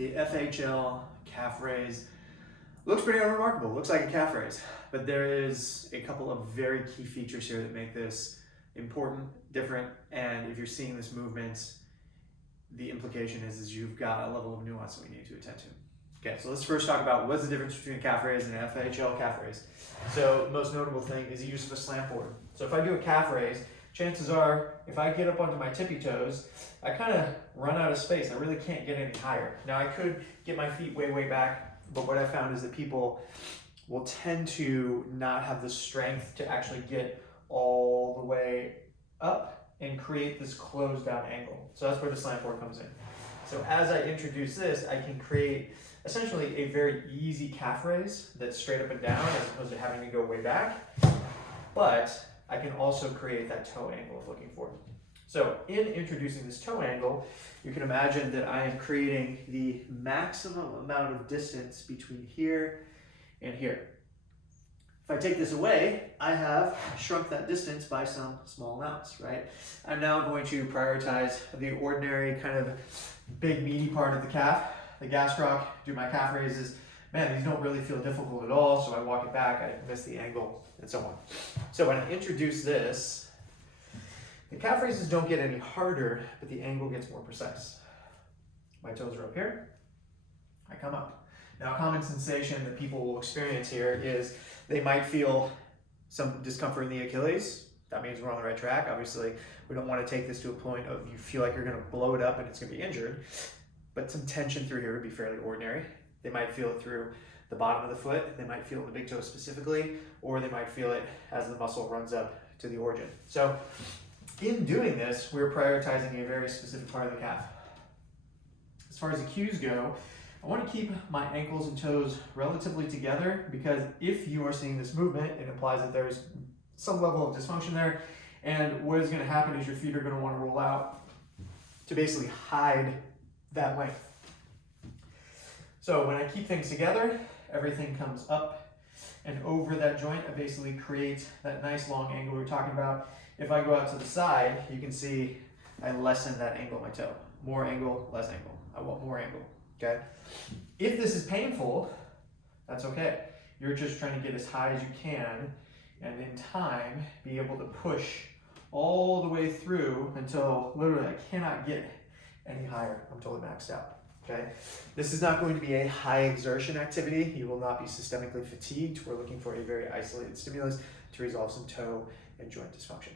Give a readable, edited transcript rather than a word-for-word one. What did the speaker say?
The FHL Calf Raise looks pretty unremarkable, looks like a calf raise, but there is a couple of very key features here that make this important, different, and if you're seeing this movement, the implication is you've got a level of nuance that we need to attend to. Okay, so let's first talk about what's the difference between a calf raise and an FHL calf raise. So the most notable thing is the use of a slant board. So if I do a calf raise, chances are, if I get up onto my tippy toes, I kind of run out of space. I really can't get any higher. Now I could get my feet way, way back, but what I found is that people will tend to not have the strength to actually get all the way up and create this closed down angle. So that's where the slant board comes in. So as I introduce this, I can create essentially a very easy calf raise that's straight up and down as opposed to having to go way back. But I can also create that toe angle I'm looking for. So in introducing this toe angle, you can imagine that I am creating the maximum amount of distance between here and here. If I take this away, I have shrunk that distance by some small amounts, right? I'm now going to prioritize the ordinary kind of big meaty part of the calf, the gastroc, do my calf raises. Man, these don't really feel difficult at all, so I walk it back, I miss the angle, and so on. So when I introduce this, the calf raises don't get any harder, but the angle gets more precise. My toes are up here, I come up. Now, a common sensation that people will experience here is they might feel some discomfort in the Achilles. That means we're on the right track. Obviously, we don't want to take this to a point of you feel like you're going to blow it up and it's going to be injured, but some tension through here would be fairly ordinary. They might feel it through the bottom of the foot, they might feel it in the big toe specifically, or they might feel it as the muscle runs up to the origin. So in doing this, we're prioritizing a very specific part of the calf. As far as the cues go, I want to keep my ankles and toes relatively together because if you are seeing this movement, it implies that there's some level of dysfunction there. And what is going to happen is your feet are going to want to roll out to basically hide that length. So when I keep things together, everything comes up and over that joint. I basically create that nice long angle we were talking about. If I go out to the side, you can see I lessen that angle of my toe. More angle, less angle. I want more angle. Okay. If this is painful, that's okay. You're just trying to get as high as you can and in time be able to push all the way through until literally I cannot get any higher. I'm totally maxed out. Okay. This is not going to be a high exertion activity. You will not be systemically fatigued. We're looking for a very isolated stimulus to resolve some toe and joint dysfunction.